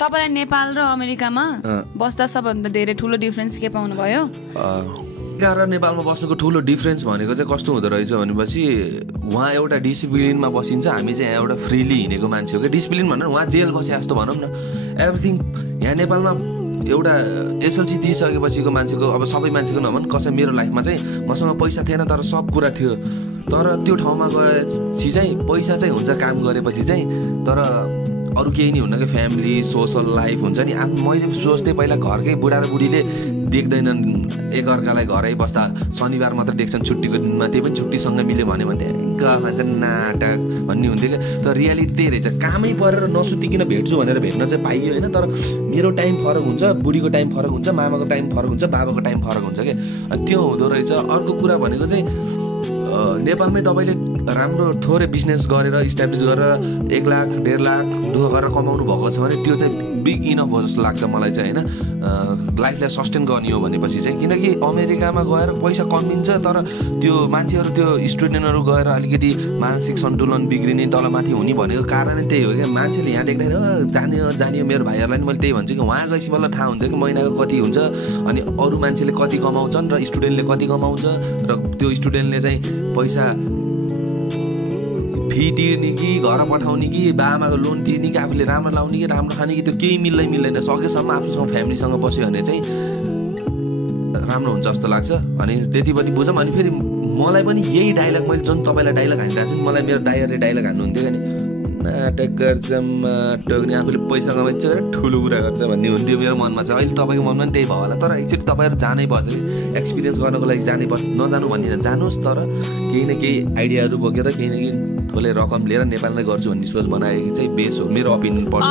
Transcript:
तपाईलाई नेपाल र अमेरिकामा बस्दा सबभन्दा धेरै ठुलो डिफरेन्स के पाउनु भयो? र नेपालमा बस्नुको ठुलो डिफरेन्स भनेको चाहिँ कस्तो हुँदो रहेछ भनेपछि उहाँ एउटा डिसिप्लिनमा बसिन्छ, हामी चाहिँ यहाँ एउटा फ्रिली हिँडेको मान्छे हो क्या। डिसिप्लिन भनेर उहाँ जेल बसे जस्तो भनौँ न। एभ्रिथिङ यहाँ नेपालमा एउटा एसएलसी दिइसकेपछिको मान्छेको, अब सबै मान्छेको नभन्, कसै मेरो लाइफमा चाहिँ मसँग पैसा थिएन तर सब कुरा थियो। तर त्यो ठाउँमा गएपछि चाहिँ पैसा चाहिँ हुन्छ काम गरेपछि चाहिँ, तर अरू केही नि हुन्न कि फ्यामिली सोसल लाइफ हुन्छ नि। मैले सोच्थेँ पहिला घरकै बुढा र बुढीले देख्दैनन् एकअर्कालाई घरै बस्दा, शनिबार मात्र देख्छन् छुट्टीको दिनमा, त्यही पनि छुट्टीसँग मिल्यो भने मान्छ नाटक भन्ने हुन्थ्यो क्या। तर रियालिटी त्यही रहेछ, कामै परेर नसुतिकन भेट्छु भनेर भेट्न चाहिँ पाइयो होइन। तर मेरो टाइम फरक हुन्छ, बुढीको टाइम फरक हुन्छ, मामाको टाइम फरक हुन्छ, बाबाको टाइम फरक हुन्छ क्या। त्यो हुँदो रहेछ। अर्को कुरा भनेको चाहिँ नेपालमै तपाईँले राम्रो थोरै बिजनेस गरेर इस्टाब्लिस गरेर 1 लाख 1.5 लाख दुःख गरेर कमाउनु भएको छ भने त्यो चाहिँ बिग इनफ हो जस्तो लाग्छ मलाई चाहिँ होइन। लाइफलाई सस्टेन गर्ने हो भनेपछि चाहिँ, किनकि अमेरिकामा गएर पैसा कमिन्छ तर त्यो मान्छेहरू, त्यो स्टुडेन्टहरू गएर अलिकति मानसिक सन्तुलन बिग्रिने तलमाथि हुने भनेको कारणै त्यही हो क्या। मान्छेले यहाँ देख्दैन जानियो मेरो भाइहरूलाई नि मैले त्यही भन्छु कि वहाँ गएपछि बल्ल थाहा हुन्छ कि महिनाको कति हुन्छ, अनि अरू मान्छेले कति कमाउँछन् र स्टुडेन्टले कति कमाउँछ, र त्यो स्टुडेन्टले चाहिँ पैसा फी तिर्ने कि घर पठाउने कि बाबामाको लोन तिर्ने कि आफूले राम्रो लाउने कि राम्रो खाने कि त्यो केही मिल्दैन। सकेसम्म आफूसँग फ्यामिलीसँग बस्यो भने चाहिँ राम्रो हुन्छ जस्तो लाग्छ। अनि त्यति पनि बुझौँ। अनि फेरि मलाई पनि यही डाइलग, मैले जुन तपाईँलाई डाइलग हानिरहेको छु नि, मलाई मेरो दाइहरूले डाइलग हान्नुहुन्थ्यो क्या नि, नाटक गर्छ टोक्ने आफूले पैसा कमाइन्छ ठुलो कुरा गर्छ भन्ने हुन्थ्यो मेरो मनमा चाहिँ। अहिले तपाईँको मनमा पनि त्यही भयो होला। तर एक्चुअली तपाईँहरू जानै पर्छ कि, एक्सपिरियन्स गर्नको लागि जानै पर्छ। नजानु भन्ने जानुहोस्, तर केही न केही आइडियाहरू बोकेर केही न केही थोरै रकम लिएर नेपालमै गर्छु भन्ने सोच बनाएको चाहिँ बेस हो मेरो ओपिनियन पर्छ।